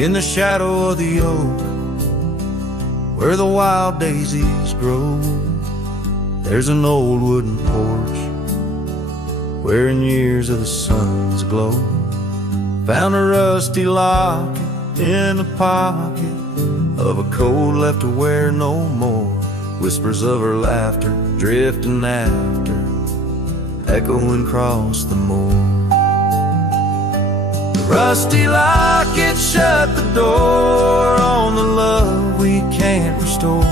in the shadow of the oak, where the wild daisies grow. There's an old wooden porch, wearing years of the sun's glow. Found a rusty locket in the pocket of a coat left to wear no more. Whispers of her laughter drifting after, echoing across the moor. The rusty locket shut the door on the love we can't restore.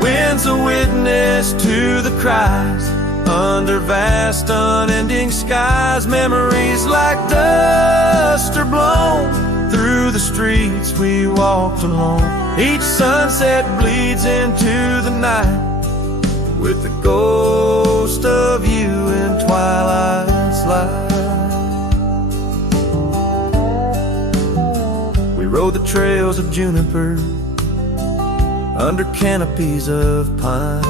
Wind's a witness to the cries under vast unending skies. Memories like dust are blown through the streets we walked alone. Each sunset bleeds into the night with the ghost of you in twilight's light. We rode the trails of juniper under canopies of pine,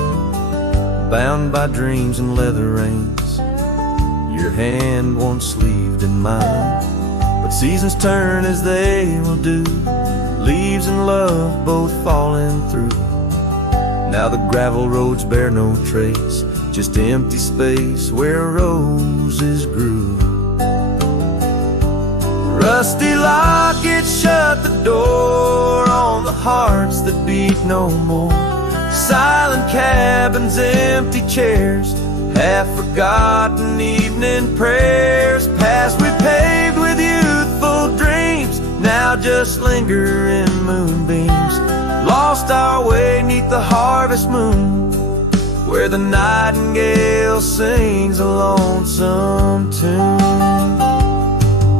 bound by dreams and leather reins, your hand once sleeved in mine. But seasons turn as they will do, leaves and love both falling through. Now the gravel roads bear no trace, just empty space where roses grew. Rusty locket shut the door on the hearts that beat no more. Silent cabins, empty chairs, half-forgotten evening prayers. Past we paved with youthful dreams, now just linger in moonbeams. Lost our way 'neath the harvest moon, where the nightingale sings a lonesome tune.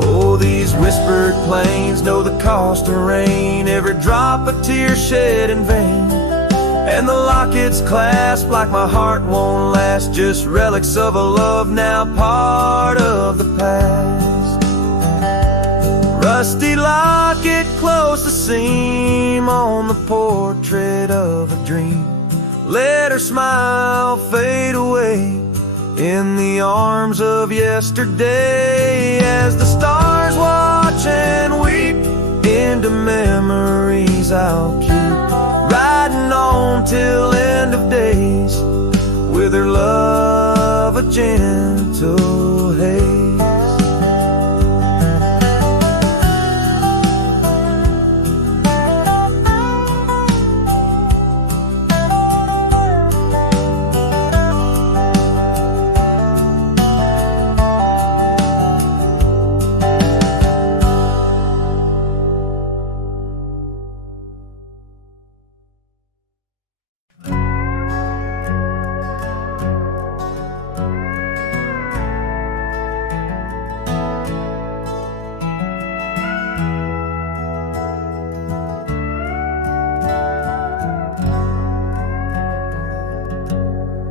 Oh, these whispered plains know the cost of rain, every drop a tear shed in vain. And the locket's clasp like my heart won't last, just relics of a love now part of the past. Rusty locket close the seam on the portrait of a dream. Let her smile fade away in the arms of yesterday, as the stars watch and weep into memories I'll keep, riding on till end of days with her love a gentle haze.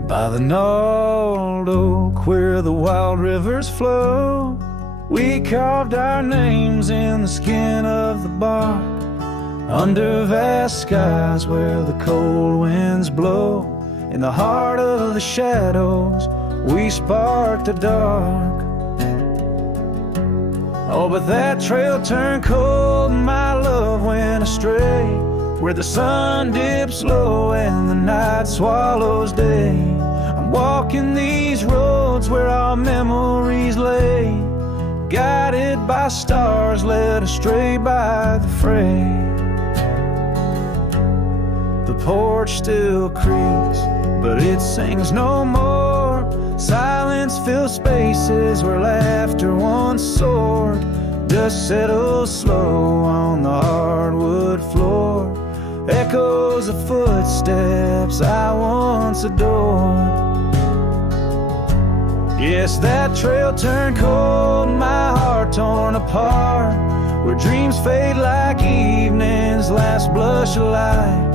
By the gnarled oak where the wild rivers flow, we carved our names in the skin of the bark. Under vast skies where the cold winds blow, in the heart of the shadows we sparked the dark. Oh, but that trail turned cold and my love went astray, where the sun dips low and the night swallows day. I'm walking these roads where our memories lay, guided by stars led astray by the fray. The porch still creaks, but it sings no more. Silence fills spaces where laughter once soared. Dust settles slow on the hardwood floor, echoes of footsteps I once adored. Yes, that trail turned cold and my heart torn apart, where dreams fade like evening's last blush of light.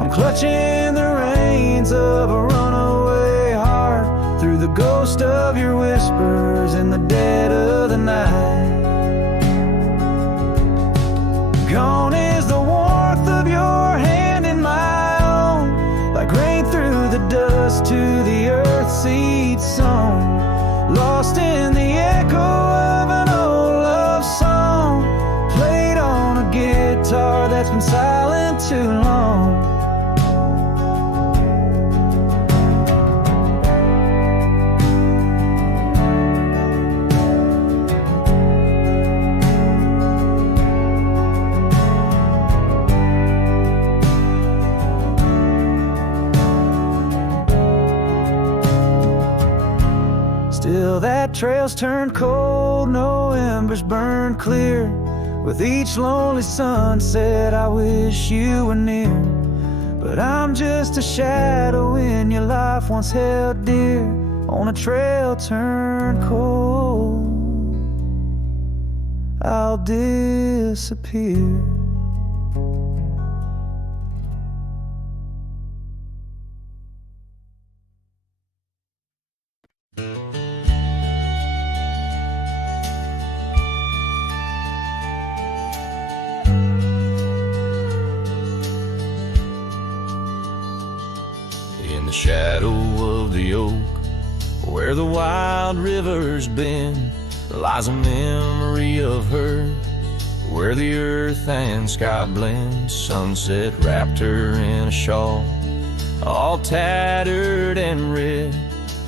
I'm clutching the reins of a runaway heart, through the ghost of your whispers in the dead of the night. Gone is the warmth of your hand in my own, like rain through the dust to the earth seed sown. Lost in the echo of an old love song, played on a guitar too long. Still that trail's turned cold, no embers burn clear. With each lonely sunset I wish you were near. But I'm just a shadow in your life once held dear. On a trail turned cold, I'll disappear. In the shadow of the oak, where the wild river's been, lies a memory of her, where the earth and sky blend. Sunset wrapped her in a shawl, all tattered and red,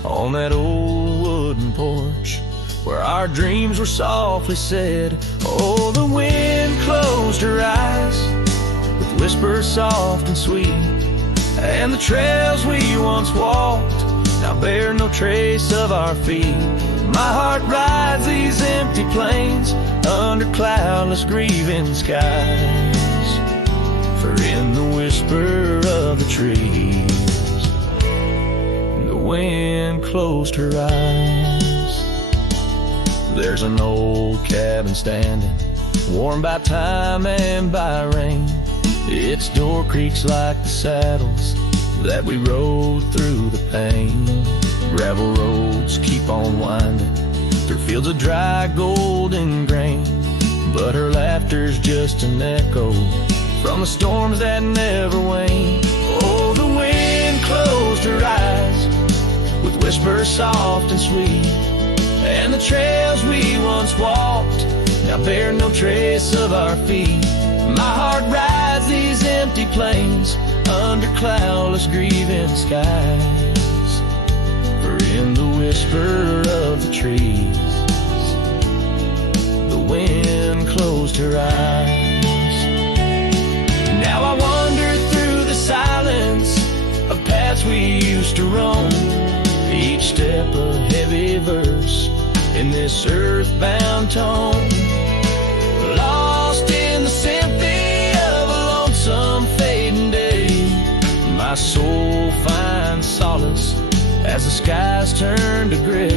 on that old wooden porch, where our dreams were softly said. Oh, the wind closed her eyes with whispers soft and sweet, and the trails we once walked now bear no trace of our feet. My heart rides these empty plains under cloudless grieving skies, for in the whisper of the trees the wind closed her eyes. There's an old cabin standing, warmed by time and by rain. Its door creaks like the saddles that we rode through the pain. Gravel roads keep on winding through fields of dry golden grain, but her laughter's just an echo from the storms that never wane. Oh, the wind closed her eyes with whispers soft and sweet, and the trails we once walked now bear no trace of our feet. My heart rides these empty plains under cloudless grieving skies, for in the whisper of the trees the wind closed her eyes. Now I wander through the silence of paths we used to roam, each step a heavy verse in this earthbound tone, lost in the symphony of a lonesome fading day. My soul finds solace as the skies turn to gray.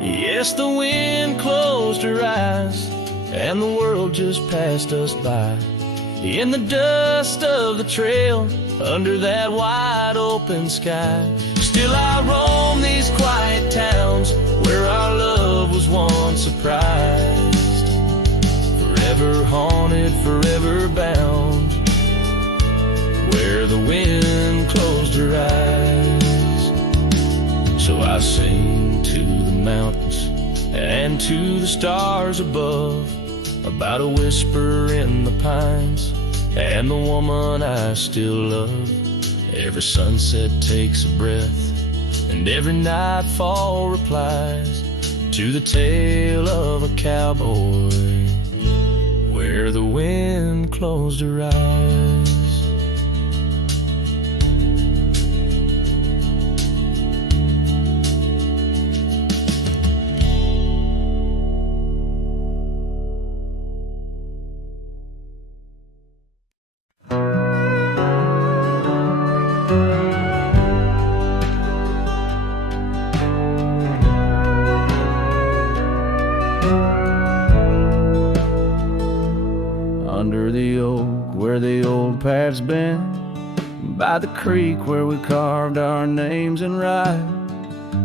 Yes, the wind closed her eyes and the world just passed us by, in the dust of the trail under that wide open sky. Still I roam these quiet towns where our love was once surprised, forever haunted, forever bound, where the wind closed her eyes. So I sing to the mountains and to the stars above about a whisper in the pines and the woman I still love. Every sunset takes a breath and every nightfall replies to the tale of a cowboy where the wind closed her eyes. Under the oak where the old path's been, by the creek where we carved our names in rye.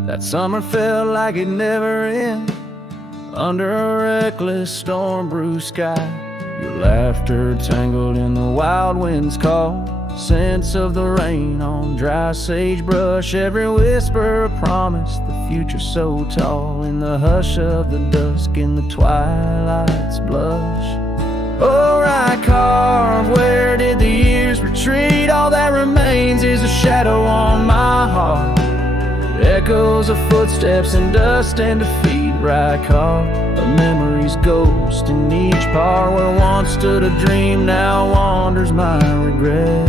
That summer felt like it never ended, under a reckless storm-bruised sky. Your laughter tangled in the wild wind's call, scents of the rain on dry sagebrush, every whisper a promise, the future so tall. In the hush of the dusk, in the twilight's blood echoes of footsteps and dust and defeat. Right car, a memory's ghost in each part. Where once stood a dream, now wanders my regret.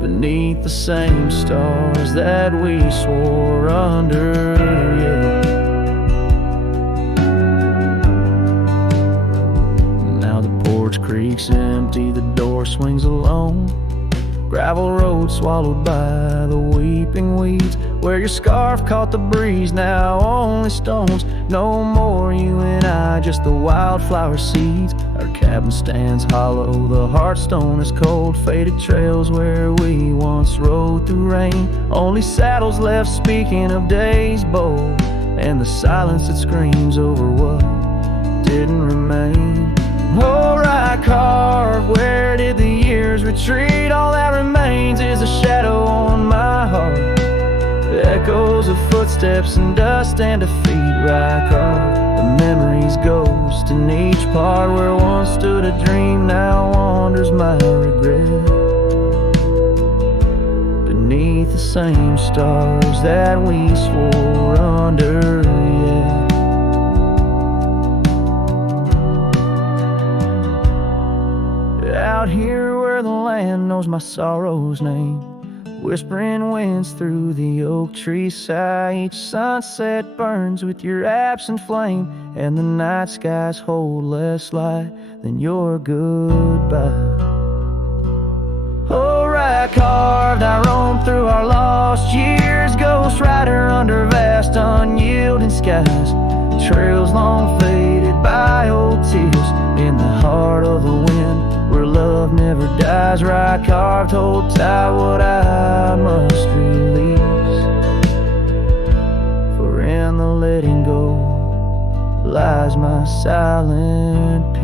Beneath the same stars that we swore under, yeah. Now the porch creaks empty, the door swings alone. Gravel road swallowed by the weeping weeds. Where your scarf caught the breeze, now only stones. No more you and I, just the wildflower seeds. Our cabin stands hollow, the hearthstone is cold. Faded trails where we once rode through rain. Only saddles left speaking of days bold, and the silence that screams over what didn't remain. Oh, right carved, where did the years retreat? All that remains is a shadow on my heart. Echoes of footsteps and dust and defeat. Right carved, the memory's ghost in each part. Where once stood a dream, now wanders my regret. Beneath the same stars that we swore under, yeah. Out here where the land knows my sorrow's name, whispering winds through the oak tree sigh. Each sunset burns with your absent flame, and the night skies hold less light than your goodbye. Oh, right carved, I roam through our lost years. Ghost rider under vast unyielding skies. Trails long faded by old tears, in the heart of the wind where love never dies. Right carved, hold tight what I must release. For in the letting go lies my silent peace.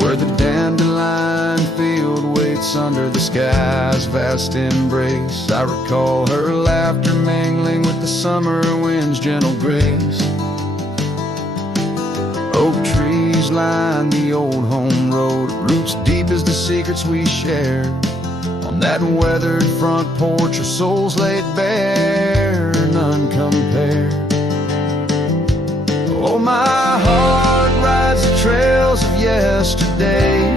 Where the dandelion field waits under the sky's vast embrace, I recall her laughter mingling with the summer wind's gentle grace. Oak trees line the old home road, roots deep as the secrets we shared. On that weathered front porch, our souls laid bare, none compared. Oh, my heart rides the trails of yesterday,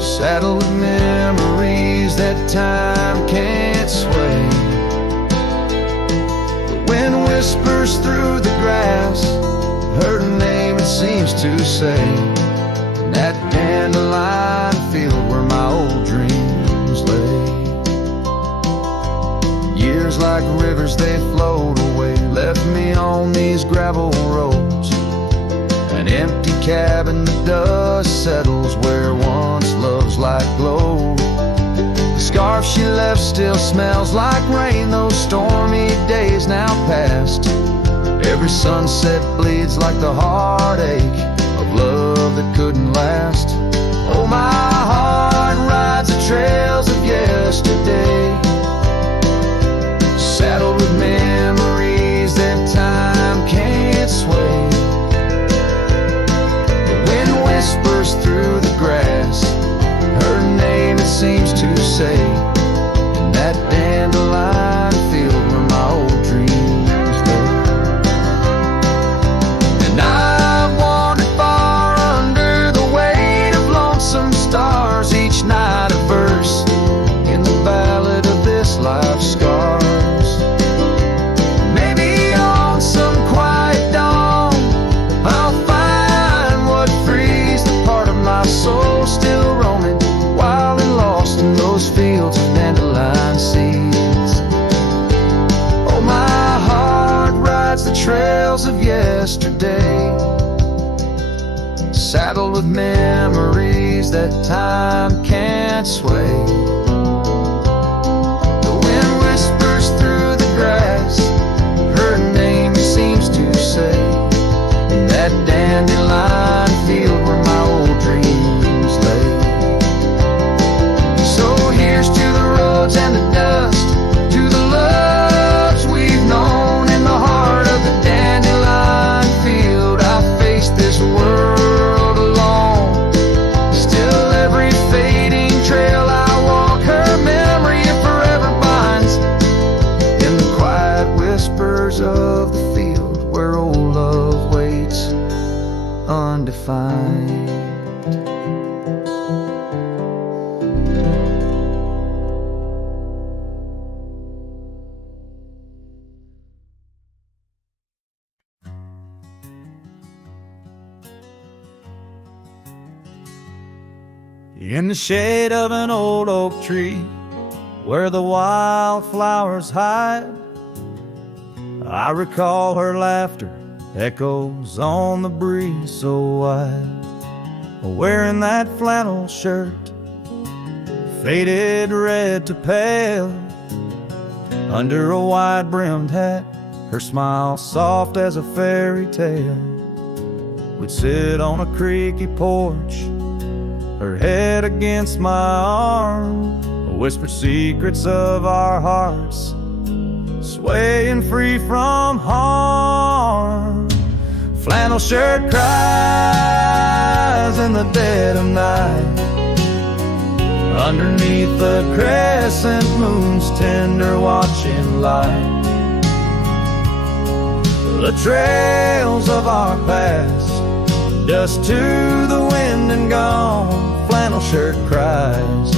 saddled with memories that time can't sway. The wind whispers through the grass, her name it seems to say, in that dandelion field where my old dreams lay. Years like rivers they flowed away, left me on these gravel roads. An empty cabin, the dust settles where once love's light glowed. The scarf she left still smells like rain, those stormy days now past. Every sunset bleeds like the heartache of love that couldn't last. Oh, my heart rides the trails of yesterday, saddled with memories that time can't sway. The wind whispers through the grass, her name it seems to say, in that dandelion field where my old dreams lay. And I've wandered far under the weight of lonesome stars, each night a verse in the ballad of this life's scars. Soul still roaming, wild and lost in those fields of dandelion seeds. Oh, my heart rides the trails of yesterday, saddled with memories that time can't sway. The wind whispers through the grass, her name seems to say, in that dandelion field where my old dreams lay. So here's to the roads and the dust, to the loves we've known in the heart of the dandelion field. I face this world alone, still every fading trail I walk, her memory forever binds in the quiet whispers of the field where old love waits undefined. In the shade of an old oak tree, where the wildflowers hide, I recall her laughter echoes on the breeze so wide. Wearing that flannel shirt, faded red to pale, under a wide-brimmed hat, her smile soft as a fairy tale. We'd sit on a creaky porch, her head against my arm, whispered secrets of our hearts, swaying free from harm. Flannel shirt cries in the dead of night, underneath the crescent moon's tender watching light. The trails of our past, dust to the wind and gone. Flannel shirt cries,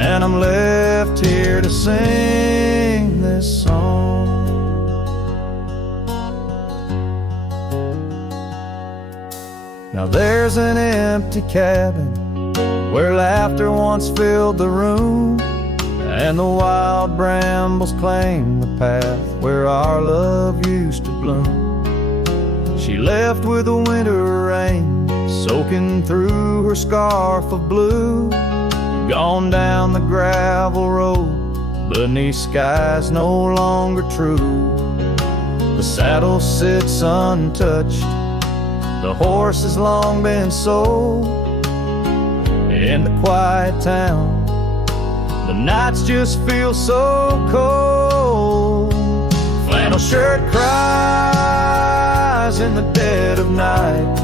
and I'm left here to sing this song. Now there's an empty cabin where laughter once filled the room, and the wild brambles claim the path where our love used to bloom. She left with the winter rain soaking through her scarf of blue, gone down the gravel road beneath skies no longer true. The saddle sits untouched, the horse has long been sold. In the quiet town, the nights just feel so cold. Flannel shirt cries in the dead of night,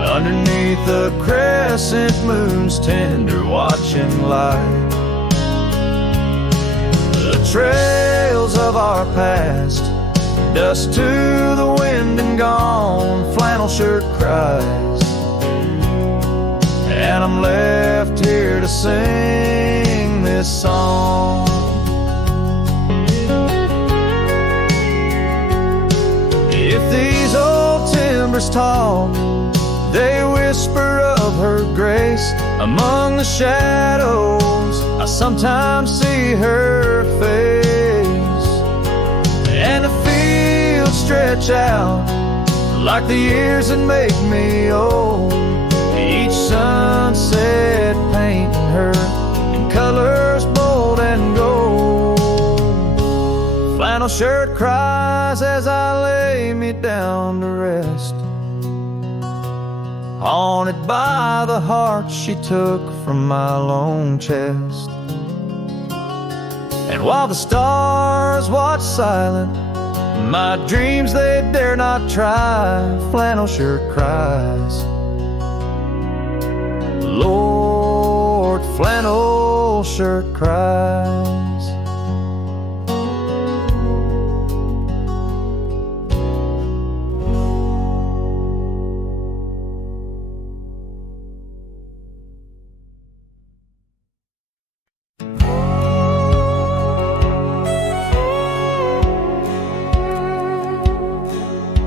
underneath the crescent moon's tender watching light. The trails of our past, dust to the wind and gone. Flannel shirt cries, and I'm left here to sing this song. If these old timbers talk, they whisper of her grace. Among the shadows, I sometimes see her face, and the fields stretch out like the years that make me old. Each sunset painting her in colors bold and gold. Flannel shirt cries as I lay me down to rest, haunted by the heart she took from my lone chest. And while the stars watch silent, my dreams they dare not try. Flannel shirt cries, Lord, flannel shirt cries.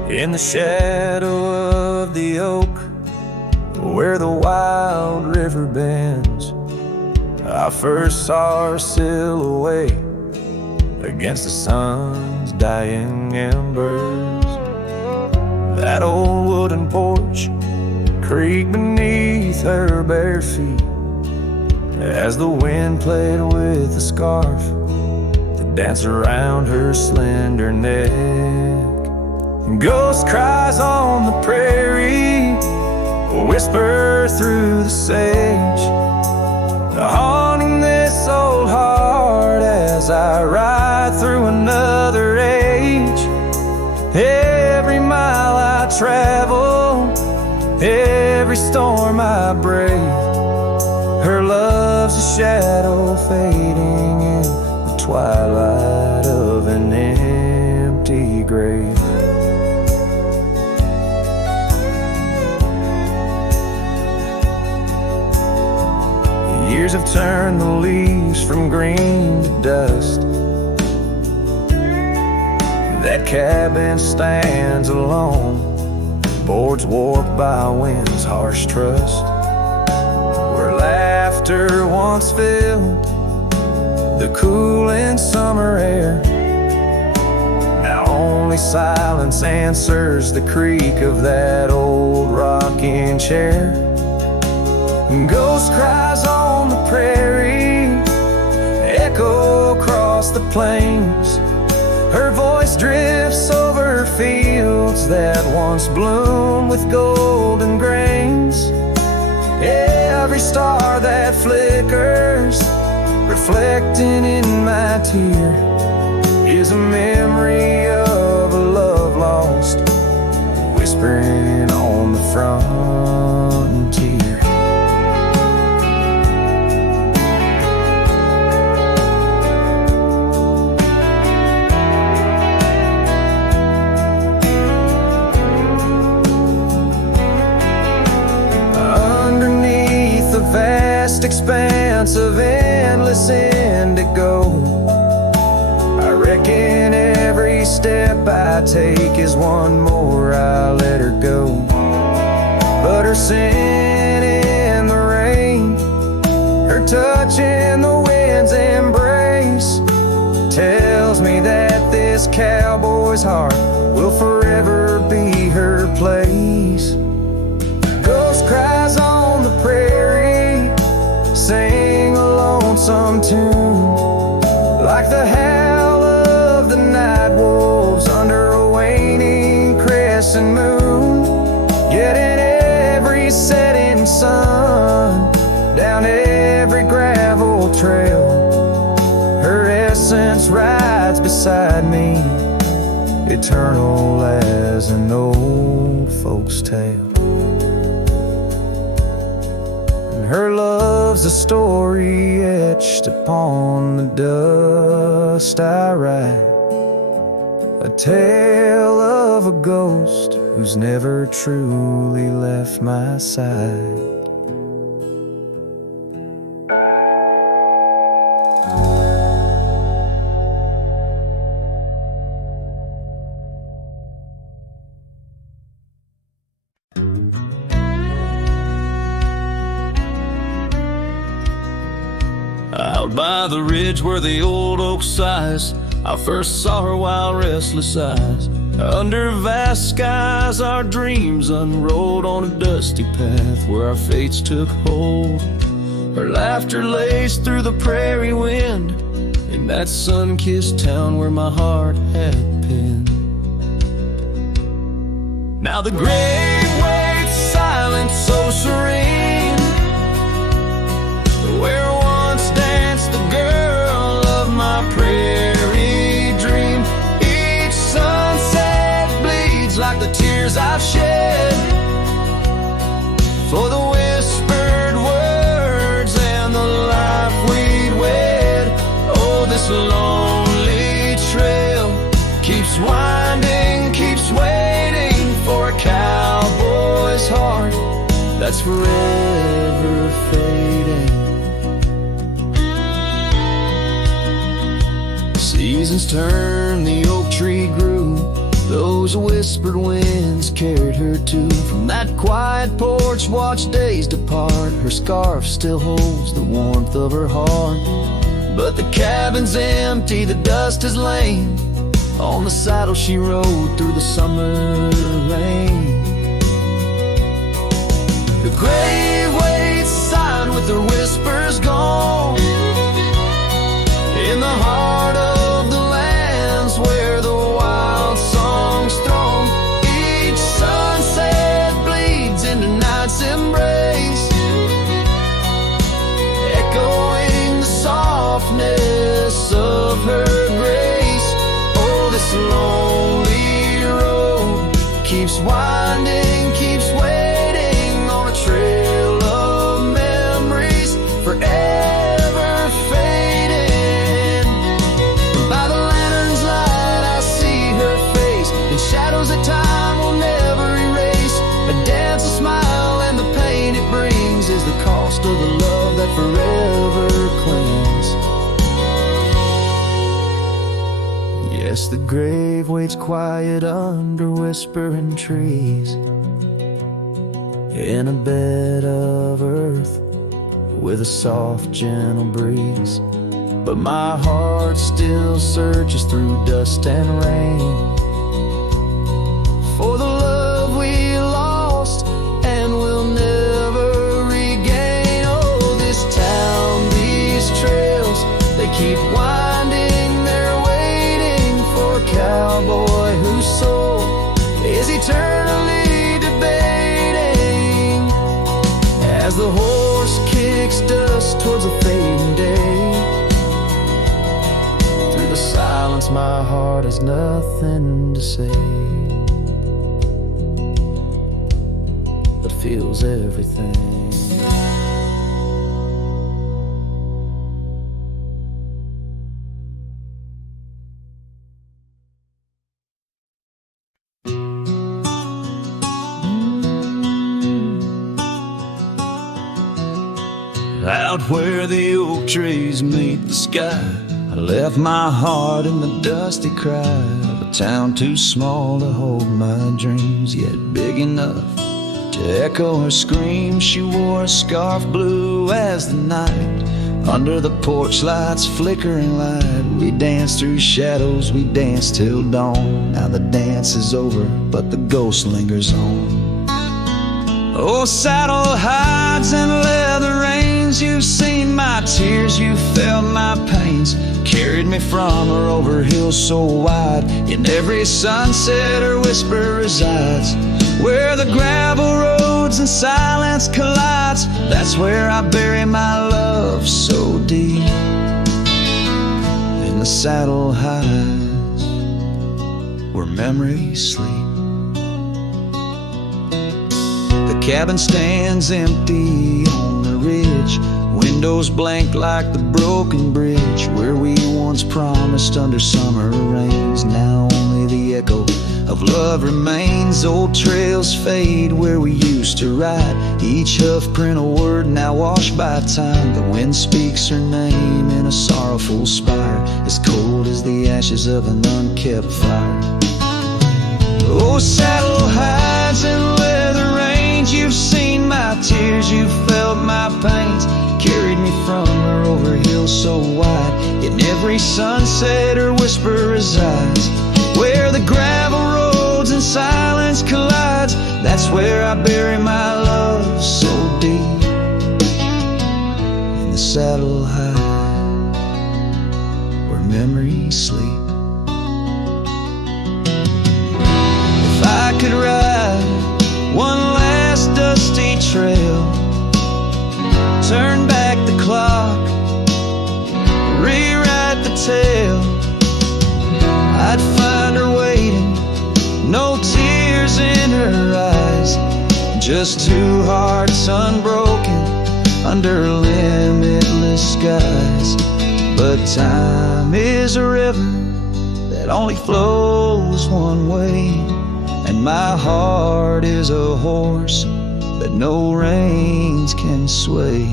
In the shadow of the oak, where the wild river bends, I first saw her silhouette against the sun's dying embers. that old wooden porch, creak beneath her bare feet, as the wind played with the scarf that danced around her slender neck. Ghost cries on the prairie whisper through the sage, haunting this old heart as I ride through another age. Every mile I travel, every storm I brave, her love's a shadow fading in the twilight of an empty grave. Years have turned the leaves from green to dust. That cabin stands alone, boards warped by wind's harsh trust, where laughter once filled the cooling summer air. Now only silence answers the creak of that old rocking chair. Ghost cries on the prairie echo across the plains, her voice drifts over fields that once bloomed with golden grains. Every star that flickers, reflecting in my tear, is a memory of a love lost, whispering on the frontier. Vast expanse of endless indigo, I reckon every step I take is one more I let her go. But her scent in the rain, her touch in the wind's embrace, tells me that this cowboy's heart will forever be her place. Ghost cries on the prairie, sing a lonesome tune, like the howl of the night wolves under a waning crescent moon. Yet in every setting sun, down every gravel trail, her essence rides beside me, eternal as an old folk's tale. Her love's a story etched upon the dust I write, a tale of a ghost who's never truly left my side. Out by the ridge where the old oak sighs, I first saw her wild, restless eyes. Under vast skies, our dreams unrolled on a dusty path where our fates took hold. Her laughter laced through the prairie wind in that sun-kissed town where my heart had pinned. Now the grave waits silent, so serene, where once danced the girl of my prairie dream. Each sunset bleeds like the tears I've shed for the whispered words and the life we'd wed. Oh, this lonely trail keeps winding, keeps waiting for a cowboy's heart that's forever fading. Seasons turned, the oak tree grew, those whispered winds carried her to. From that quiet porch, watch days depart, her scarf still holds the warmth of her heart. But the cabin's empty, the dust has lain, On the saddle she rode through the summer rain. The grave waits sign with her whispers gone, in the heart of the lands where the wild song's thrown. Each sunset bleeds into night's embrace, echoing the softness of her grace. Oh, this lonely road keeps winding, keeps waiting on a trail of memories forever fading. By the lantern's light I see her face, in shadows that time will never erase. A dance, a smile, and the pain it brings is the cost of the love that forever clings. Yes, the grave waits quiet under whispering trees, in a bed of earth with a soft, gentle breeze. But my heart still searches through dust and rain for the love we lost and will never regain. Oh, this town, these trails, they keep winding, they're waiting for a cowboy whose soul is eternally debating. As the horse kicks dust towards a fading day, through the silence my heart has nothing to say, but feels everything. Out where the oak trees meet the sky, I left my heart in the dusty cry of a town too small to hold my dreams, yet big enough to echo her scream. She wore a scarf blue as the night, under the porch lights flickering light. We danced through shadows, we danced till dawn. Now the dance is over, but the ghost lingers on. Oh, saddle hides and leather reins, you've seen my tears, you felt my pains. Carried me from her over hills so wide, in every sunset her whisper resides. Where the gravel roads and silence collides, that's where I bury my love so deep. In the saddle hides, where memories sleep. The cabin stands empty on the ridge, windows blank like the broken bridge where we once promised under summer rains. Now only the echo of love remains. Old trails fade where we used to ride, each hoof print a word now washed by time. The wind speaks her name in a sorrowful spire, as cold as the ashes of an unkept fire. Oh, saddle hides and leather reins, you've seen my tears, you felt my pains. Carried me from her over hills so wide, in every sunset her whisper resides. Where the gravel roads and silence collides, that's where I bury my love so deep. In the saddle hides, where memories sleep. If I could ride one last dusty trail, turn back the clock, rewrite the tale, I'd find her waiting, no tears in her eyes, just two hearts unbroken under limitless skies. But time is a river that only flows one way, and my heart is a horse that no reins can sway.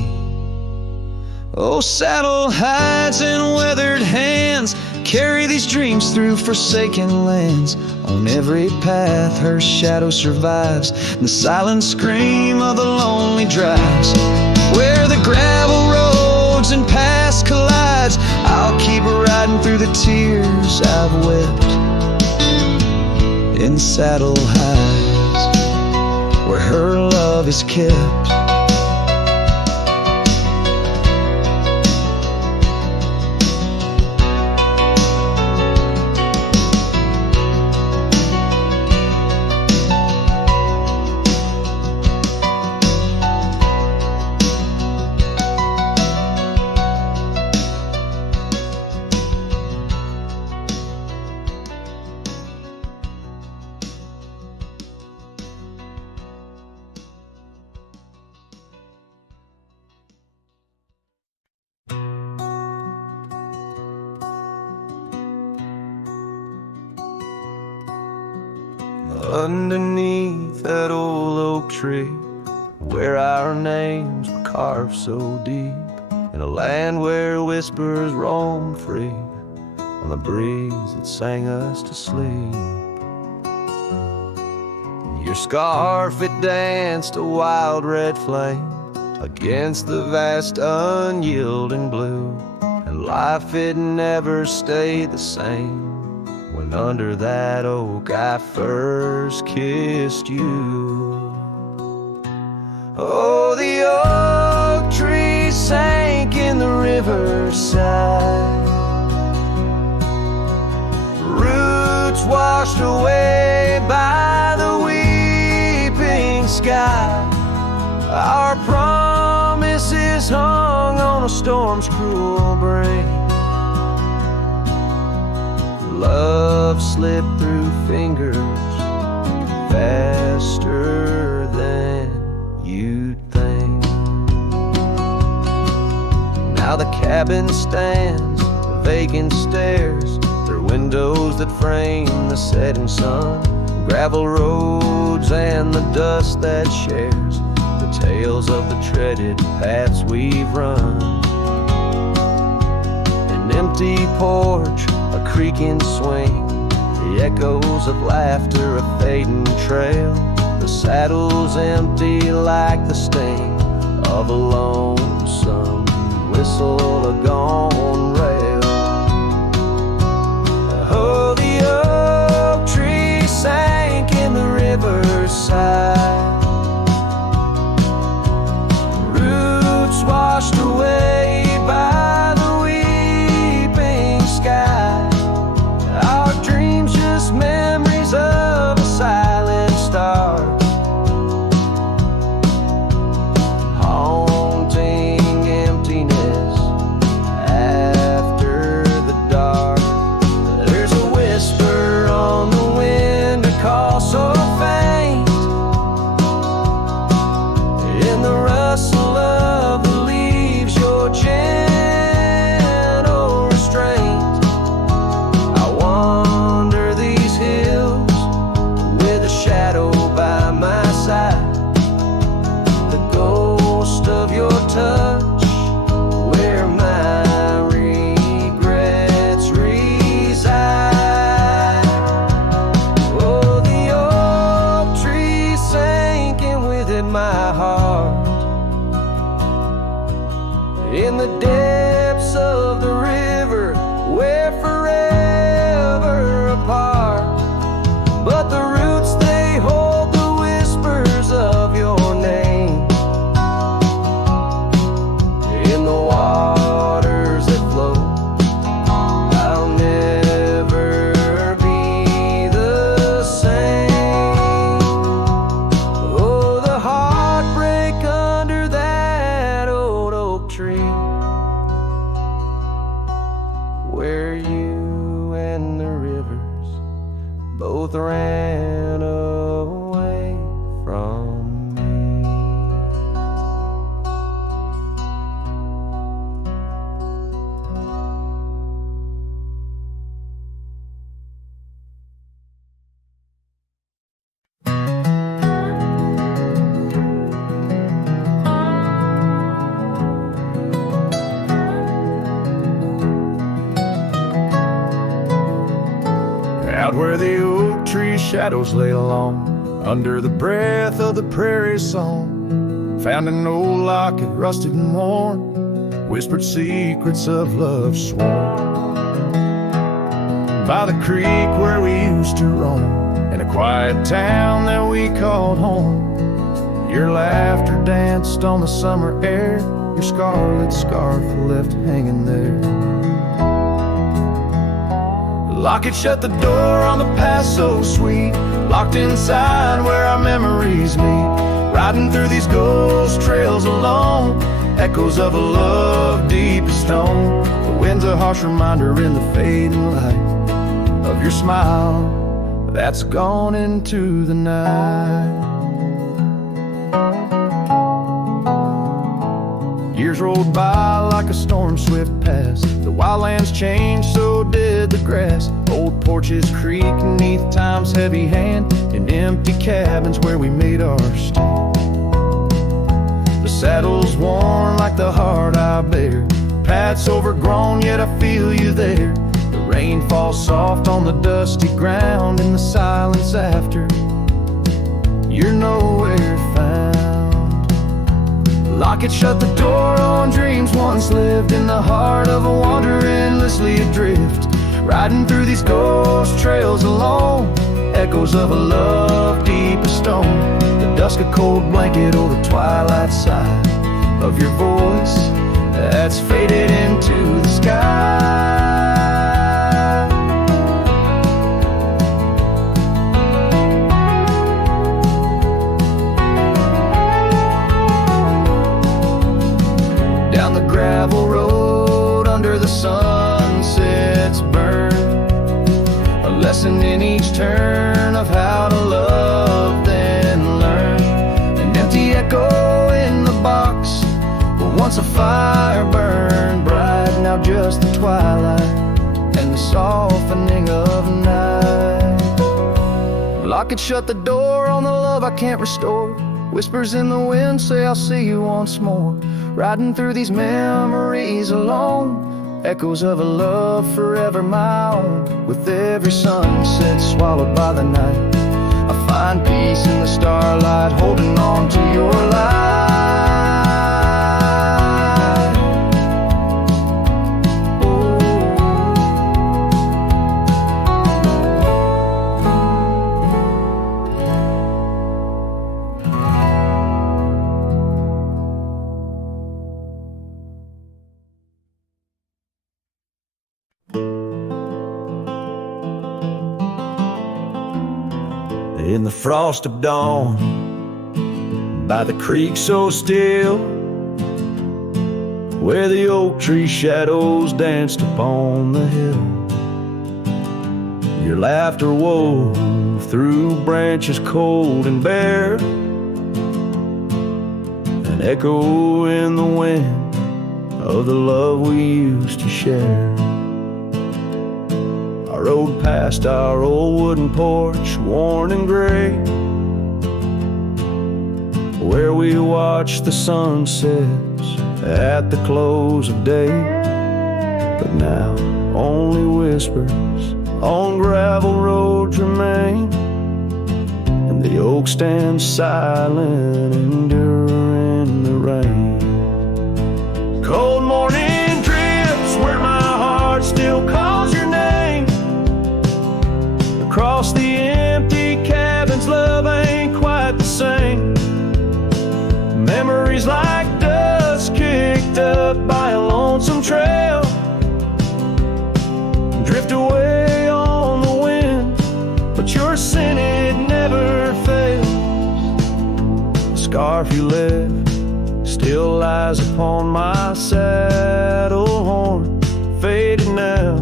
Oh, saddle hides and weathered hands carry these dreams through forsaken lands. On every path her shadow survives, the silent scream of the lonely drives. Where the gravel roads and paths collide, rides. I'll keep riding through the tears I've wept in Saddle Heights, where her love is kept. Underneath that old oak tree, where our names were carved so deep, in a land where whispers roam free on the breeze that sang us to sleep. Your scarf, it danced a wild red flame against the vast unyielding blue, and life, it never stayed the same when under that oak I first kissed you. Oh, the oak tree sank in the riverside, roots washed away by the weeping sky. Our promises hung on a storm's cruel break. Love slipped through fingers faster than you'd think. Now the cabin stands, vacant stairs, through windows that frame the setting sun, gravel roads and the dust that shares the tales of the treaded paths we've run. An empty porch, a creaking swing, the echoes of laughter, a fading trail, the saddle's empty like the sting of a lonesome whistle, a gone rail. Oh, the oak tree sank in the riverside, roots washed away by the weeping sky. Our dreams just memories of a silent star, haunting emptiness after the dark. There's a whisper on the wind, a call so faint, in the rustle of the leaves, your gentle restraint. I wander these hills with a shadow by my side, the ghost of your touch, where my regrets reside. Oh, the oak tree sank, and with it my heart, in the depths of the river, we're forever apart. But the roots, they hold the whispers of your name in the waters that flow. I'll never be the same. Oh, the heartbreak under that old oak tree, where you and the rivers both ran away from me. Out where the oak tree shadows lay long, under the breath of the prairie song, found an old locket, rusted and worn, whispered secrets of love sworn. By the creek where we used to roam, in a quiet town that we called home, your laughter danced on the summer air, your scarlet scarf left hanging there. Locket shut the door on the past so sweet, locked inside where our memories meet. Riding through these ghost trails alone, echoes of a love deep as stone. The wind's a harsh reminder in the fading light of your smile that's gone into the night. Years rolled by like a storm swift past. The wildlands changed, so did the grass. Old porches creak beneath time's heavy hand, in empty cabins where we made our stand. The saddle's worn like the heart I bear, paths overgrown yet I feel you there. The rain falls soft on the dusty ground, in the silence after you're nowhere found. Locket shut the door on dreams once lived, in the heart of a wanderer endlessly adrift. Riding through these ghost trails alone, echoes of a love deep as stone. The dusk a cold blanket or the twilight side of your voice that's faded into the sky. Down the gravel road under the sunset's burn, a lesson in each turn of how to love then learn. An empty echo in the box where once a fire burned bright, now just the twilight and the softening of night. Locket shut the door on the love I can't restore, whispers in the wind say I'll see you once more. Riding through these memories alone, echoes of a love forever my own. With every sunset swallowed by the night, I find peace in the starlight, holding on to your light. In the frost of dawn, by the creek so still, where the oak tree shadows danced upon the hill, your laughter wove through branches cold and bare, an echo in the wind of the love we used to share. I rode past our old wooden porch, worn and gray, where we watched the sunsets at the close of day. But now only whispers on gravel roads remain, and the oak stands silent, enduring the rain. Cold morning drifts where my heart still calls your name. Across the empty cabins, love ain't quite the same. Memories like dust kicked up by a lonesome trail drift away on the wind, but your scent, it never fails. The scarf you left still lies upon my saddle horn, faded now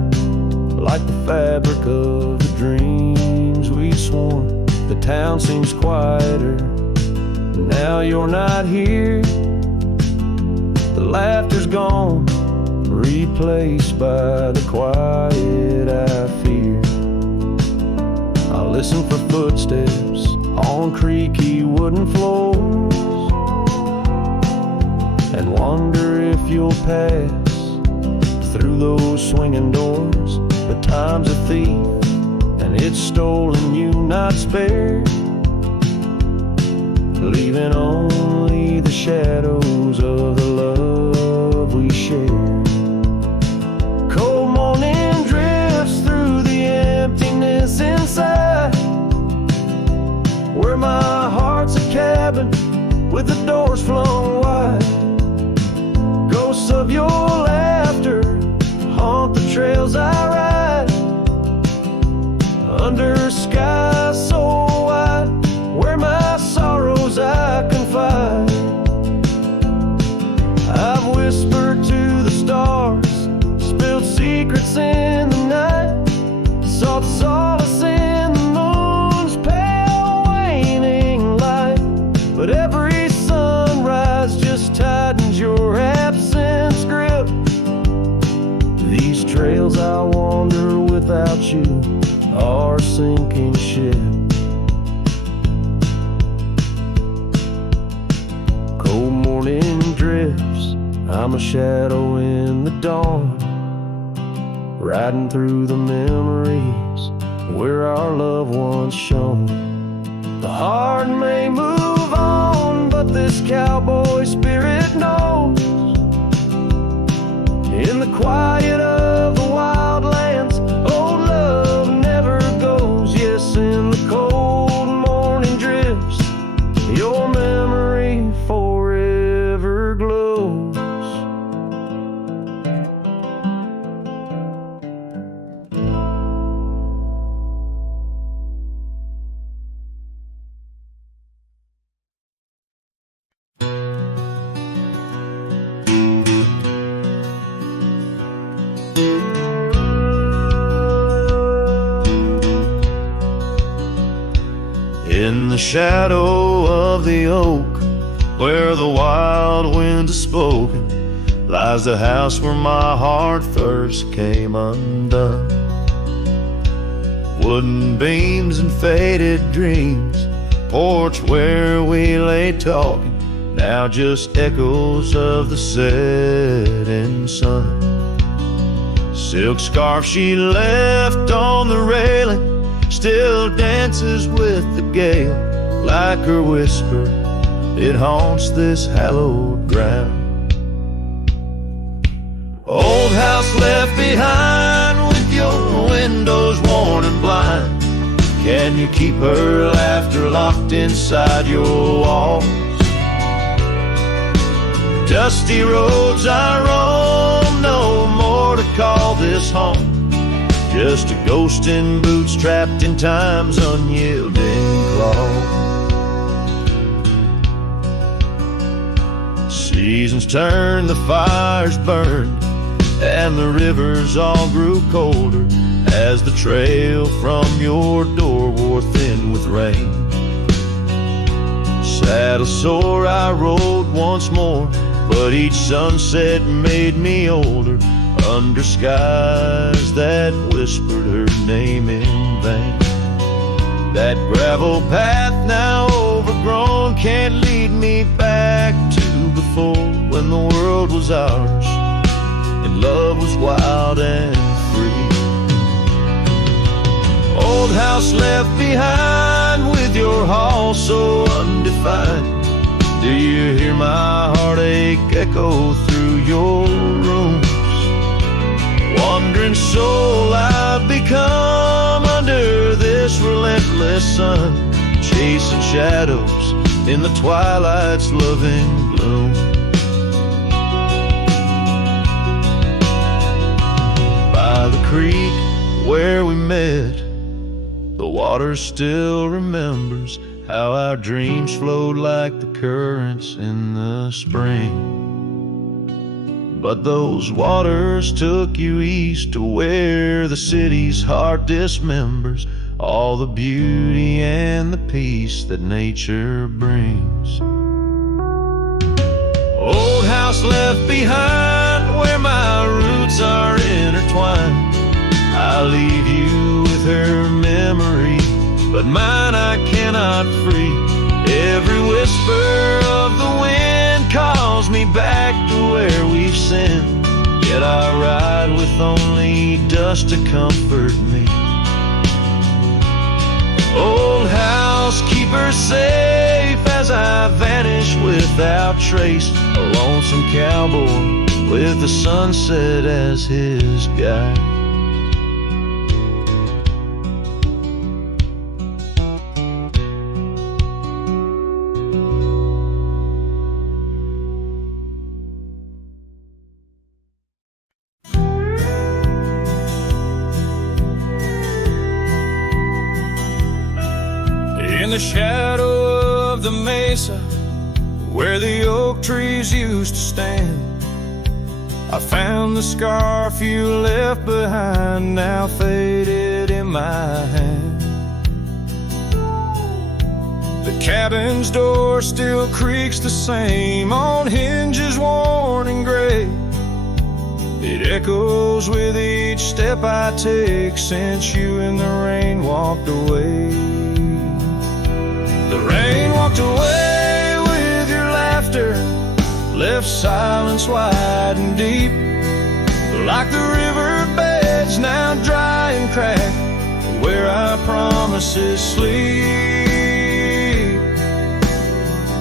like the fabric of the dreams we sworn. The town seems quieter now you're not here. The laughter's gone, replaced by the quiet I fear. I listen for footsteps on creaky wooden floors, and wonder if you'll pass through those swinging doors. But time's a thief, and it's stolen you, not spared, leaving only the shadows of the love we shared. with the doors flung wide. Ghosts of your laughter haunt the trails I ride, under skies so wide, where my sorrows I confide. I've whispered to the stars, spilled secrets in the night, sought solace in the moon's pale waning light. But every sunrise just tightens your absence grip. These trails I wander without you are a sinking ship. Cold morning drifts, I'm a shadow in the dawn, riding through the memories where our loved ones shone. The heart may move on, but this cowboy spirit knows. In the quiet of the wildlands, old love never goes. Yes, in the cold morning drifts, your memory forever glows. In the shadow of the oak, where the wild wind has spoken, lies the house where my heart first came undone. Wooden beams and faded dreams, porch where we lay talking, now just echoes of the setting sun. Silk scarf she left on the railing still dances with the gale. Like her whisper, it haunts this hallowed ground. Old house left behind with your windows worn and blind. Can you keep her laughter locked inside your walls? Dusty roads I roam, no more to call this home. Just a ghost in boots trapped in time's unyielding claw. Seasons turned, the fires burned, and the rivers all grew colder as the trail from your door wore thin with rain. Saddle sore I rode once more, but each sunset made me older, under skies that whispered her name in vain. That gravel path now overgrown can't lead me back to before, when the world was ours and love was wild and free. Old house left behind with your hall so undefined. Do you hear my heartache echo through your rooms? Wandering soul I've become under this relentless sun, chasing shadows in the twilight's loving gloom. By the creek where we met, the water still remembers how our dreams flowed like the currents in the spring. But those waters took you east to where the city's heart dismembers all the beauty and the peace that nature brings. Old house left behind where my roots are intertwined. I leave you with her memory, but mine I cannot free. Every whisper of the wind calls me back to where we've sinned, yet I ride with only dust to comfort me. Old house, keep her safe as I vanish without trace, a lonesome cowboy with the sunset as his guide. In the shadow of the mesa, where the oak trees used to stand, I found the scarf you left behind, now faded in my hand. The cabin's door still creaks the same, on hinges worn and gray. It echoes with each step I take since you in the rain walked away. The rain walked away with your laughter, left silence wide and deep, like the riverbeds now dry and cracked, where our promises sleep.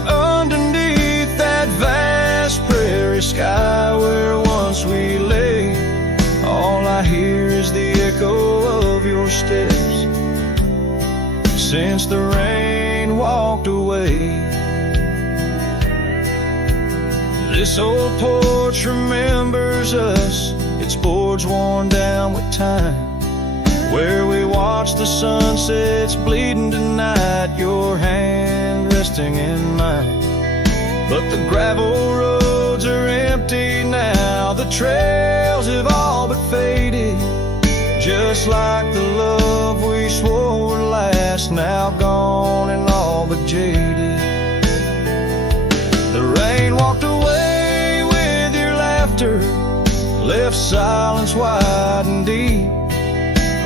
Underneath that vast prairie sky where once we lay, all I hear is the echo of your steps since the rain walked away. This old porch remembers us, its boards worn down with time, where we watch the sunsets bleeding tonight, your hand resting in mine. But the gravel roads are empty now, the trails have all but faded, just like the love we swore would last, now gone and all but jaded. The rain walked away with your laughter, left silence wide and deep,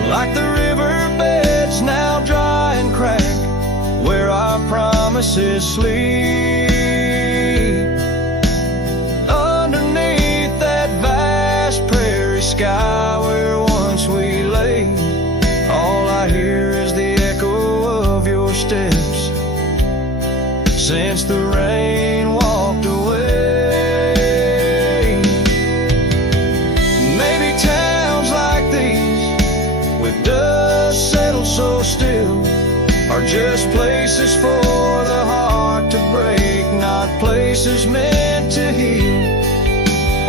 like the riverbeds now dry and cracked, where our promises sleep. Underneath that vast prairie sky where once we lay, all I hear is the echo of your steps since the rain walked away. Maybe towns like these, with dust settled so still, are just places for the heart to break, not places meant to heal.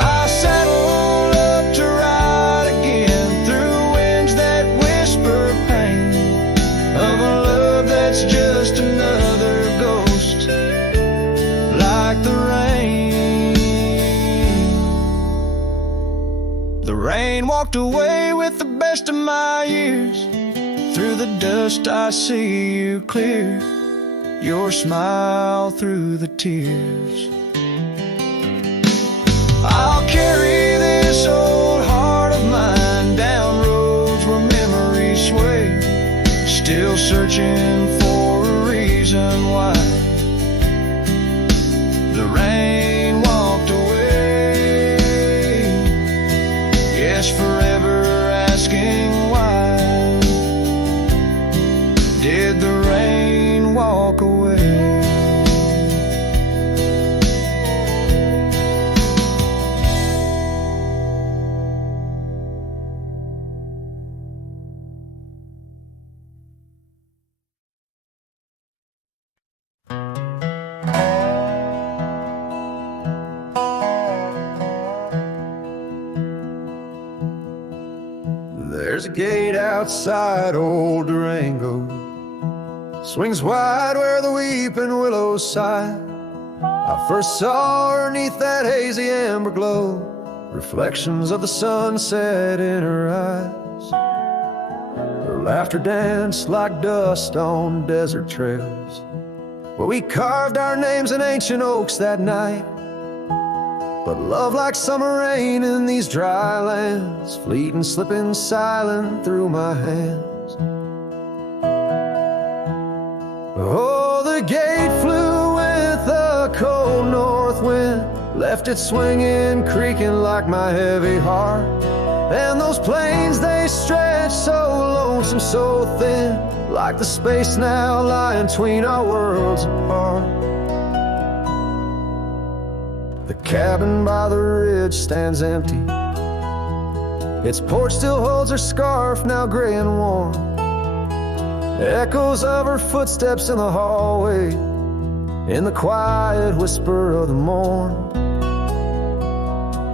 I saddle up to ride again through winds that whisper pain of a love that's just another ghost, like the rain. The rain walked away with the best of my years. Through the dust I see you clear, your smile through the tears. I'll carry this old heart of mine down roads where memories sway, still searching for a reason why the rain walked away. Yes, forever asking why did the rain walk away? There's a gate outside old Durango, swings wide where the weeping willows sigh. I first saw her neath that hazy amber glow, reflections of the sunset in her eyes. Her laughter danced like dust on desert trails, where we carved our names in ancient oaks that night. But love like summer rain in these dry lands, fleeting, slipping silent through my hands. Oh, the gate flew with a cold north wind, left it swinging, creaking like my heavy heart. And those plains, they stretch so lonesome, so thin, like the space now lying between our worlds apart. The cabin by the ridge stands empty, its porch still holds her scarf, now gray and warm. Echoes of her footsteps in the hallway, in the quiet whisper of the morn.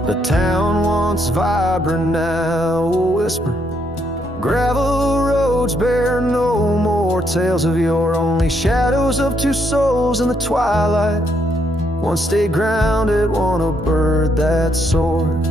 The town once vibrant, now a whisper. Gravel roads bear no more more tales of yore, only shadows of two souls in the twilight. One stayed grounded, one a bird that soared.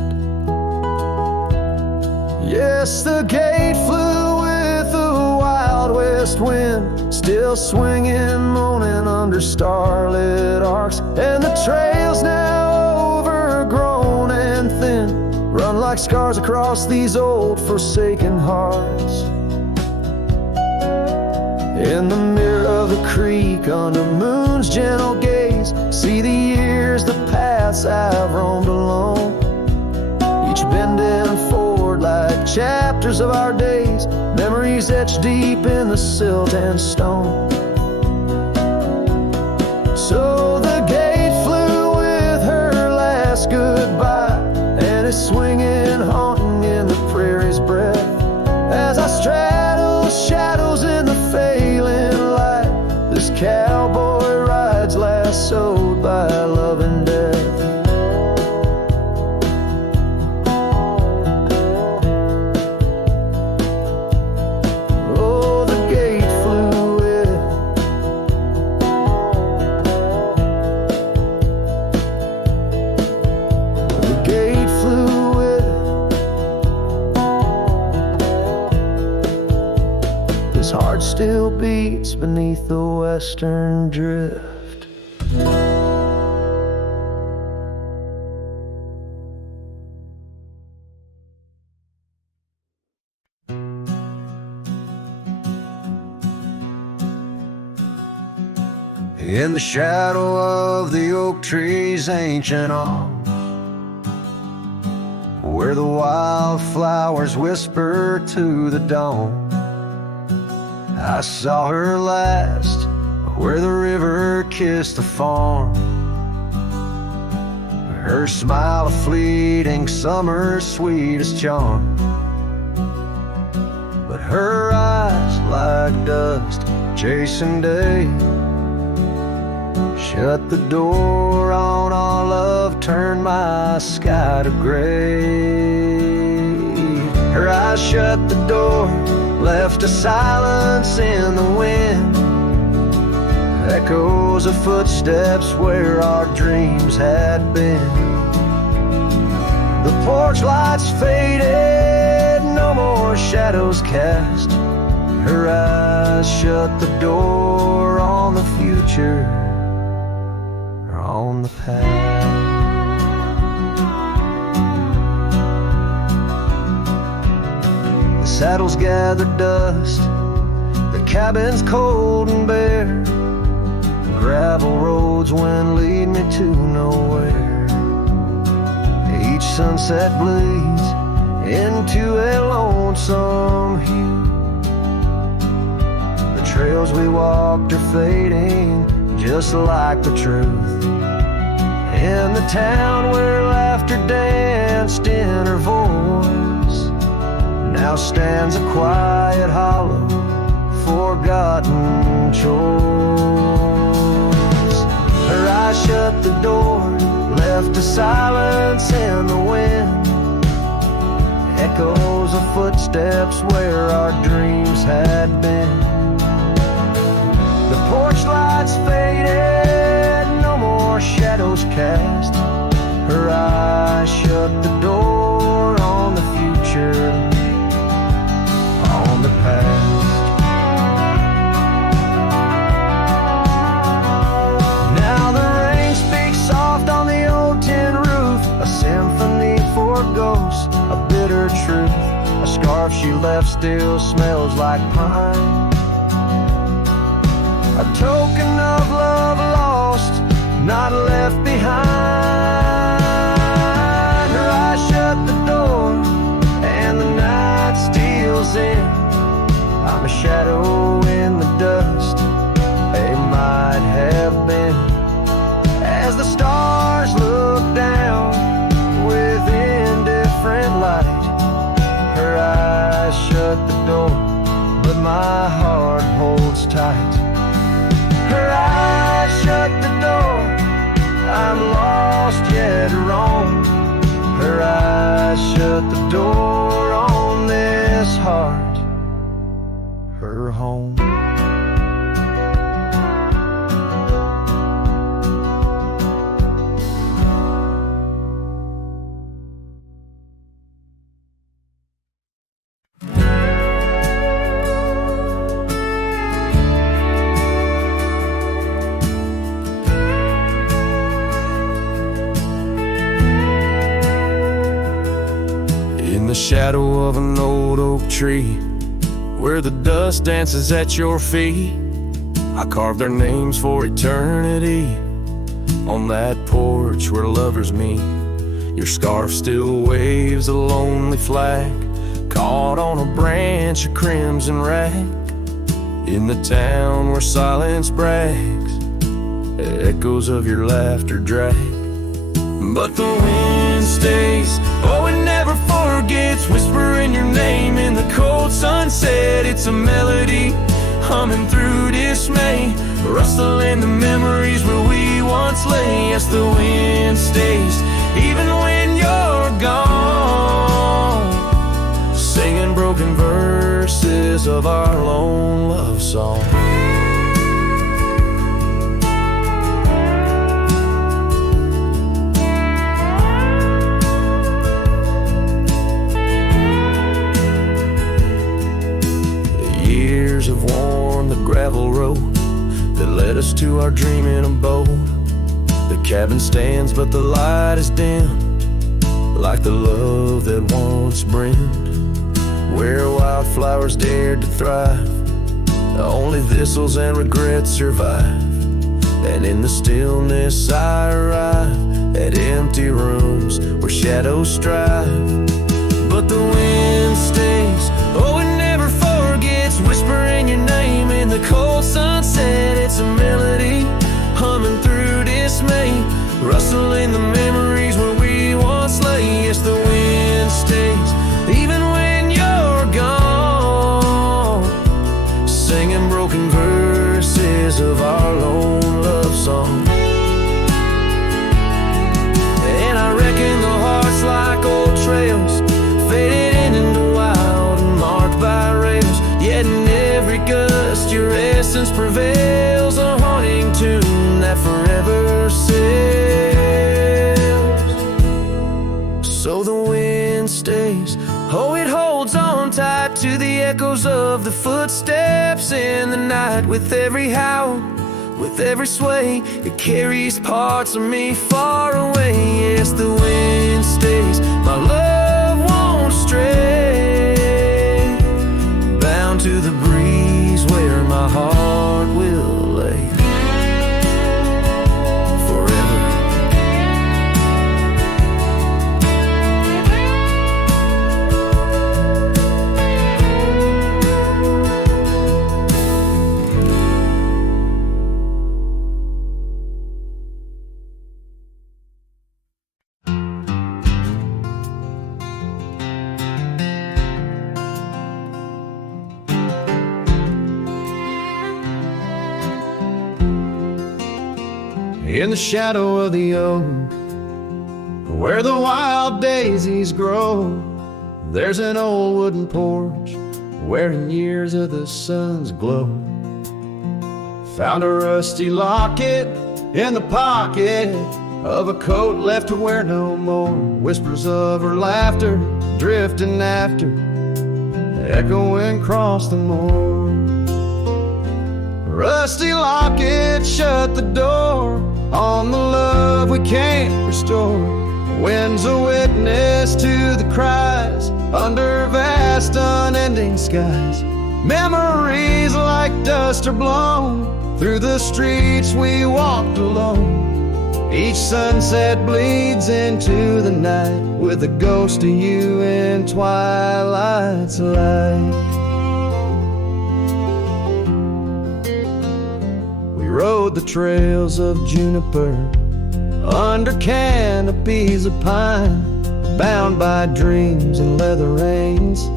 Yes, the gate flew with the Wild West wind, still swinging, moaning under starlit arcs. And the trails, now overgrown and thin, run like scars across these old forsaken hearts. In the mirror of the creek, under moon's gentle gaze, see the years, the paths I've roamed alone, each bending forward like chapters of our days, memories etched deep in the silt and stone. So the gate flew with her last goodbye, and is swinging, haunting in the prairie's breath, as I straddle shadows in the failing light. This cowboy rides lassoed by love and death. Oh, the gate flew with, the gate flew with. This heart still beats beneath the western drift. In the shadow of the oak tree's ancient arms, where the wildflowers whisper to the dawn, I saw her last, where the river kissed the farm. Her smile a fleeting summer's sweetest charm, but her eyes like dust chasing day shut the door on our love, turned my sky to gray. Her eyes shut the door, left a silence in the wind, echoes of footsteps where our dreams had been. The porch lights faded, no more shadows cast. Her eyes shut the door on the future, on the past. The saddles gather dust, the cabin's cold and bare, gravel roads when lead me to nowhere. Each sunset bleeds into a lonesome hue. The trails we walked are fading just like the truth. In the town where laughter danced in her voice, now stands a quiet hollow, forgotten choice. Her eyes shut the door, left a silence in the wind, echoes of footsteps where our dreams had been. The porch lights faded, no more shadows cast. Her eyes shut the door on the future, on the past. Now the rain speaks soft on the old tin roof, a symphony for ghosts, a bitter truth. A scarf she left still smells like pine, a token of love lost, not left behind. Her eyes shut the door, and the night steals in. I'm a shadow in the dust, a might have been. As the stars look down with indifferent light, her eyes shut the door, but my heart holds tight. Her eyes shut the door, I'm lost yet wrong. Her eyes shut the door on this heart, her home. shadow of an old oak tree, where the dust dances at your feet, I carved their names for eternity. On that porch where lovers meet, your scarf still waves a lonely flag, caught on a branch of crimson rag. In the town where silence brags, echoes of your laughter drag. But the wind stays, oh it never forgets, whispering your name in the cold sunset. It's a melody, humming through dismay, rustling the memories where we once lay. Yes, the wind stays, even when you're gone, singing broken verses of our lone love song. Have worn the gravel road that led us to our dreaming abode. The cabin stands but the light is dimmed, like the love that once brimmed, where wildflowers dared to thrive. Only thistles and regrets survive, and in the stillness I arrive at empty rooms where shadows strive. But the wind stays, oh it never forgets, whispering your name in the cold sunset. It's a melody, humming through dismay, rustling the memories where we once lay. Yes, the wind stays, even when you're gone, singing broken verses of our lone love song. And I reckon the heart's like old trails, faded into wild and marked by rails. Yet in every gust your essence prevails, a haunting tune that forever sails. So the wind stays, oh it holds on tight to the echoes of the footsteps in the night. With every howl, with every sway, it carries parts of me far away. Yes, the wind stays, my love won't stray, bound to the breeze where my heart will lay forever. In the shadow of the oak, where the wild daisies grow, there's an old wooden porch wearing years of the sun's glow. Found a rusty locket in the pocket of a coat left to wear no more. Whispers of her laughter drifting after, echoing across the moor. Rusty locket shut the door on the love we can't restore. Wind's a witness to the cries under vast unending skies. Memories like dust are blown through the streets we walked alone. Each sunset bleeds into the night with a ghost of you in twilight's light. We rode the trails of juniper under canopies of pine, bound by dreams and leather reins.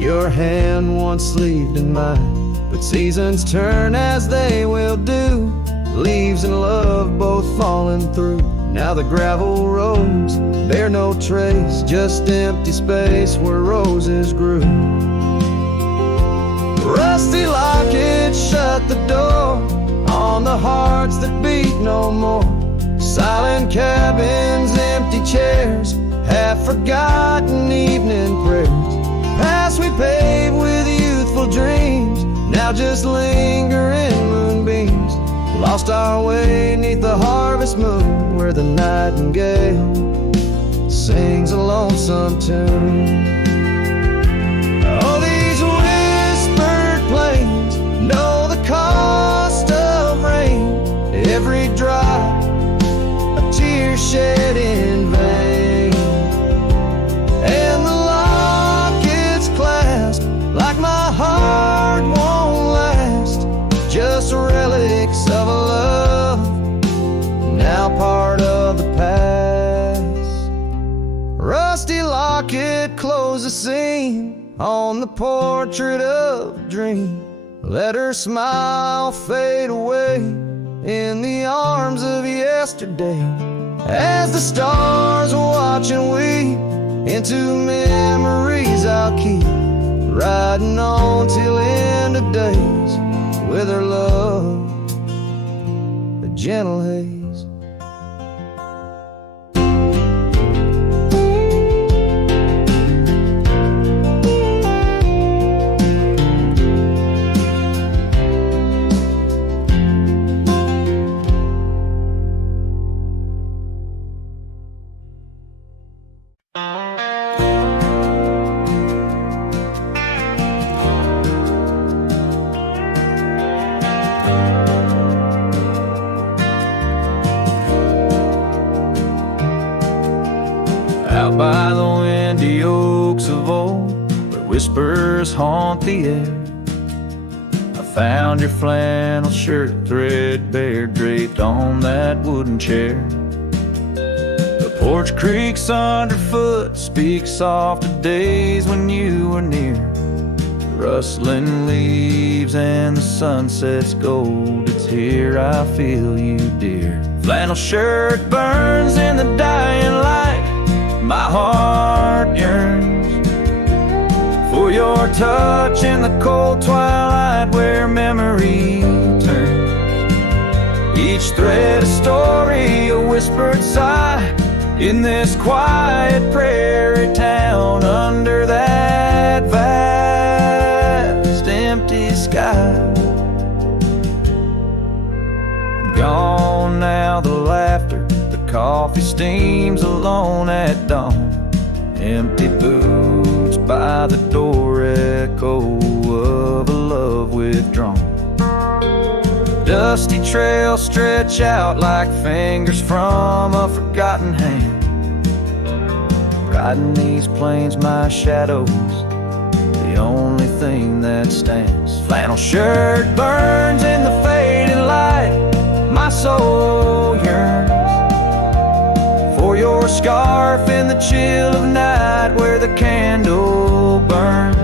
Your hand once sleeved in mine, but seasons turn as they will do, leaves and love both falling through. Now the gravel roads bear no trace, just empty space where roses grew. Rusty locket shut the door on the hearts that beat no more. Silent cabins, empty chairs, half-forgotten evening prayers. Paths we paved with youthful dreams now just linger in moonbeams. Lost our way neath the harvest moon where the nightingale sings a lonesome tune. every drop a tear shed in vain. And the locket's clasp, like my heart won't last, just relics of a love now part of the past. Rusty locket, close the scene on the portrait of a dream. Let her smile fade away in the arms of yesterday, as the stars watch and weep into memories I'll keep, riding on till end of days with her love, a gentle haze. Out by the windy oaks of old, where whispers haunt the air, I found your flannel shirt threadbare draped on that wooden chair. The porch creaks underfoot, speaks soft of days when you were near. The rustling leaves and the sunset's gold, it's here I feel you, dear. Flannel shirt burns in the dying light, my heart yearns for your touch in the cold twilight where memory turns. Each thread a story, a whispered sigh, in this quiet prairie town under that vast empty sky. Gone now the laughter, coffee steams alone at dawn. Empty boots by the door, echo of a love withdrawn. Dusty trails stretch out like fingers from a forgotten hand. Riding these plains, my shadow's the only thing that stands. Flannel shirt burns in the fading light, my soul yearns for your scarf in the chill of night where the candle burns.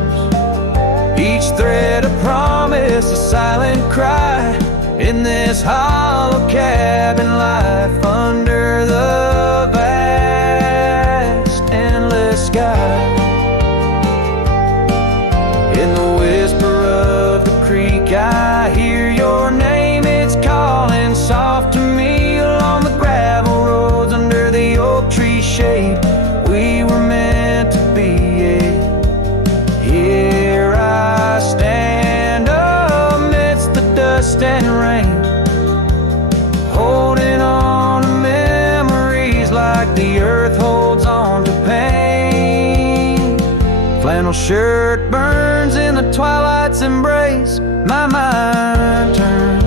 Each thread a promise, a silent cry, in this hollow cabin life under the vast endless sky. In the whisper of the creek I hear your name, it's calling soft to me along the gravel roads under the oak tree shade. We were meant to be, yeah. Here I stand amidst the dust and rain, holding on to memories like the earth holds on to pain. Flannel shirt burns in the twilight's embrace, my mind turns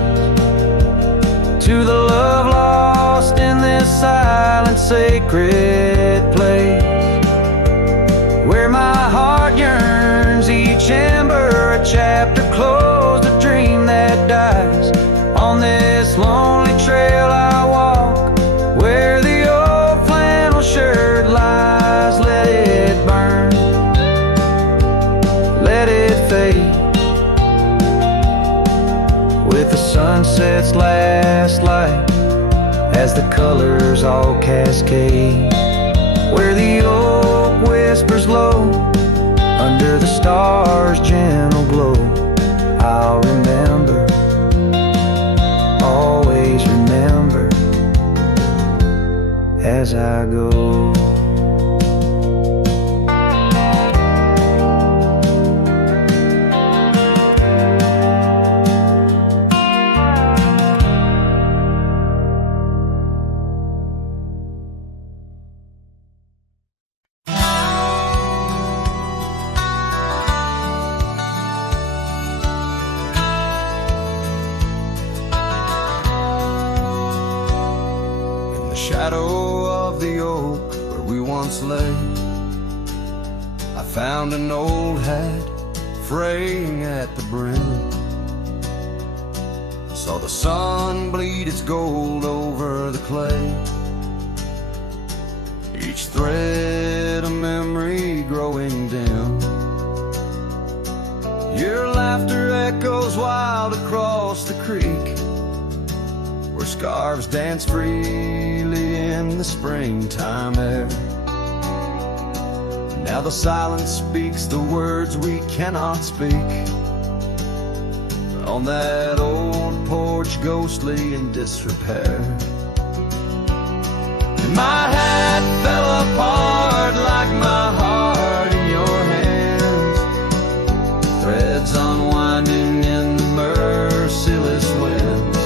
to the love lost in this silent sacred place, where my heart yearns, each ember a chapter closed, a dream that dies. On this lonely trail I walk, where the old flannel shirt lies. Let it burn, let it fade with the sunset's last light, as the colors all cascade, where the oak whispers low under the stars' gentle glow. I'll remember, always remember, as I go. shadow of the oak where we once lay, I found an old hat fraying at the brim. Saw the sun bleed its gold over the clay, each thread a memory growing dim. Your laughter echoes wild across the creek, where scarves dance freely in the springtime air. Now the silence speaks the words we cannot speak, on that old porch ghostly in disrepair. And my hat fell apart like my heart in your hands, threads unwinding in the merciless winds,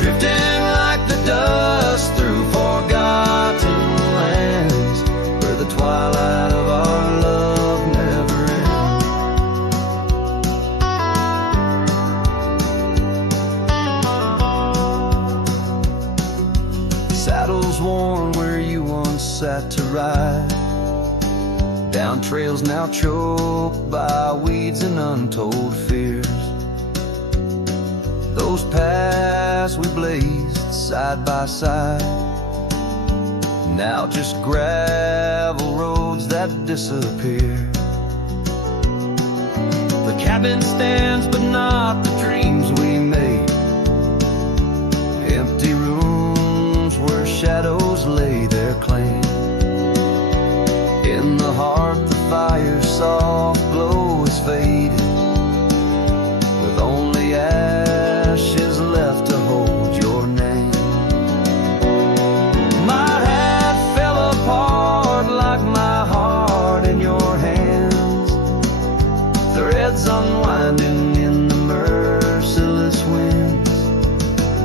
drifting like the dust through forgotten lands, where the twilight of our love never ends. Saddles worn where you once sat to ride, down trails now choked by weeds and untold fears. Those paths we blazed side by side, now just gravel roads that disappear. The cabin stands but not the dreams we made, empty rooms where shadows lay their claim. In the heart the fire's soft glow is faded, with only ashes left to hold your name. My hat fell apart like my heart in your hands, threads unwinding in the merciless winds,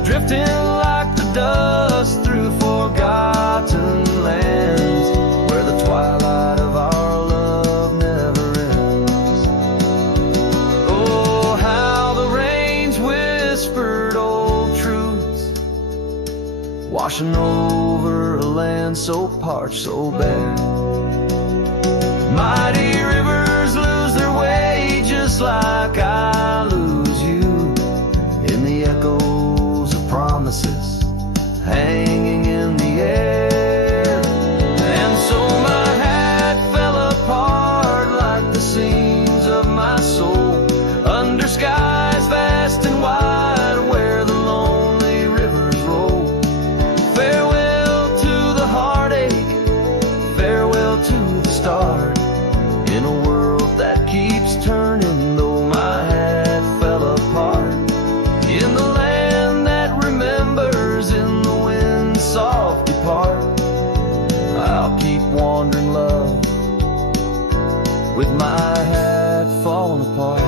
drifting like the dust through forgotten lands, where the twilight of our love never ends. Oh, how the rains whispered old truths, washing over a land so parched, so bare. Mighty rivers lose their way just like I lose you, in the echoes of promises hanging in the air. And so my hat fell apart like the seams of my soul, under skies vast and wide where the lonely rivers roll. Farewell to the heartache, farewell to the start, in a world that keeps turning, though my hat fell apart. In the land that remembers, in the wind's soft depart, I'll keep wandering, love, with my hat falling apart.